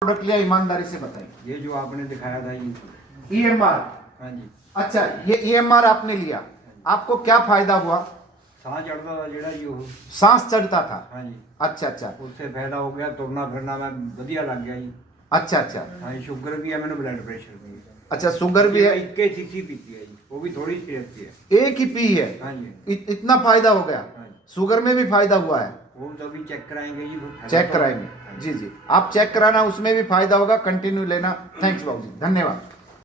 Product लिया, ईमानदारी से बताइए। ये जो आपने दिखाया था ये EMR। हाँ जी। अच्छा, ये EMR आपने लिया, आपको क्या फायदा हुआ? सांस चढ़ता था जेड़ा जी वो। सांस चढ़ता था। हाँ जी। अच्छा अच्छा उससे फायदा हो गया, तुरना फिरना मैं बढ़िया लग गया जी। अच्छा अच्छा हाँ जी, शुगर भी है मैंने, ब्लड प्रेशर भी है। अच्छा, शुगर भी है। 21 सीसी पीती है जी, वो भी थोड़ी सी रहती है। एक ही पी है? हाँ जी। इतना फायदा हो गया? हाँ जी। शुगर में भी फायदा हुआ है? वो तो अभी चेक कराएंगे जी, फिर चेक तो- कराएंगे। हाँ जी जी, आप चेक कराना, उसमें भी फायदा होगा, कंटिन्यू लेना। थैंक्स बाबू जी, धन्यवाद।